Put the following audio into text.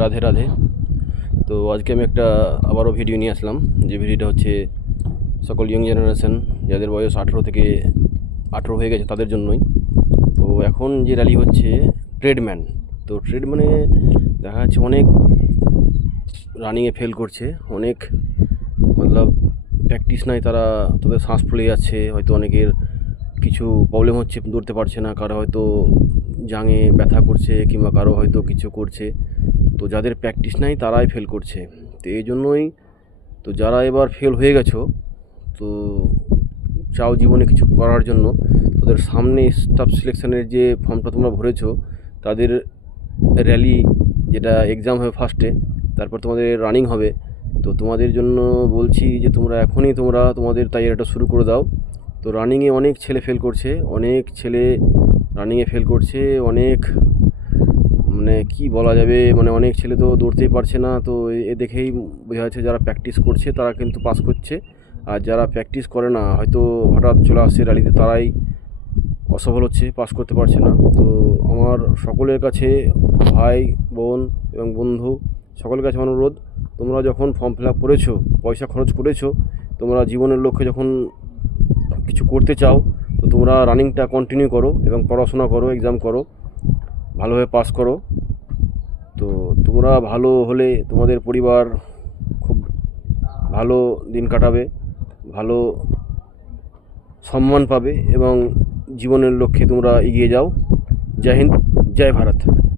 রাধে রাধে। তো আজকে আমি একটা আবারও ভিডিও নিয়ে আসলাম, যে ভিডিওটা হচ্ছে সকল ইয়ং জেনারেশন যাদের বয়স 18 হয়ে গেছে তাদের জন্যই। তো এখন যে র্যালি হচ্ছে ট্রেডম্যান, তো ট্রেডম্যানে দেখা যাচ্ছে অনেক রানিংয়ে ফেল করছে, অনেক মতলব প্র্যাকটিস নাই, তাদের শ্বাস ফুলে যাচ্ছে, হয়তো অনেকের কিছু প্রবলেম হচ্ছে, দৌড়তে পারছে না, কারো হয়তো জাঙে ব্যথা করছে কিংবা কারো হয়তো কিছু করছে। তো যাদের প্র্যাকটিস নাই তারাই ফেল করছে। তো এই জন্যই তো যারা এবার ফেল হয়ে গেছো, তো চাও জীবনে কিছু করার জন্য, তাদের সামনে স্টাফ সিলেকশনের যে ফর্মটা তোমরা ভরেছো, তাদের র্যালি যেটা এক্সাম হবে ফার্স্টে, তারপর তোমাদের রানিং হবে। তো তোমাদের জন্য বলছি যে তোমরা এখনই তোমাদের তৈরিটা শুরু করে দাও। তো রানিংয়ে অনেক ছেলে ফেল করছে, অনেক ছেলে রানিংয়ে ফেল করছে, অনেক মানে কি বলা যাবে, মানে অনেক ছেলে তো দৌড়তেই পারছে না। তো এ দেখেই বোঝা যাচ্ছে যারা প্র্যাকটিস করছে তারা কিন্তু পাস করছে, আর যারা প্র্যাকটিস করে না, হয়তো হঠাৎ চলে আসছে র্যালিতে, তারাই অসফল হচ্ছে, পাস করতে পারছে না। তো আমার সকলের কাছে, ভাই বোন এবং বন্ধু সকলের কাছে অনুরোধ, তোমরা যখন ফর্ম ফিল আপ করেছো, পয়সা খরচ করেছো, তোমরা জীবনের লক্ষ্যে যখন কিছু করতে চাও, তো তোমরা রানিংটা কন্টিনিউ করো এবং পড়াশোনা করো, এক্সাম করো, ভালোভাবে পাস করো। তো তোমরা ভালো হলে তোমাদের পরিবার খুব ভালো দিন কাটাবে, ভালো সম্মান পাবে এবং জীবনের লক্ষ্যে তোমরা এগিয়ে যাও। জয় হিন্দ, জয় ভারত।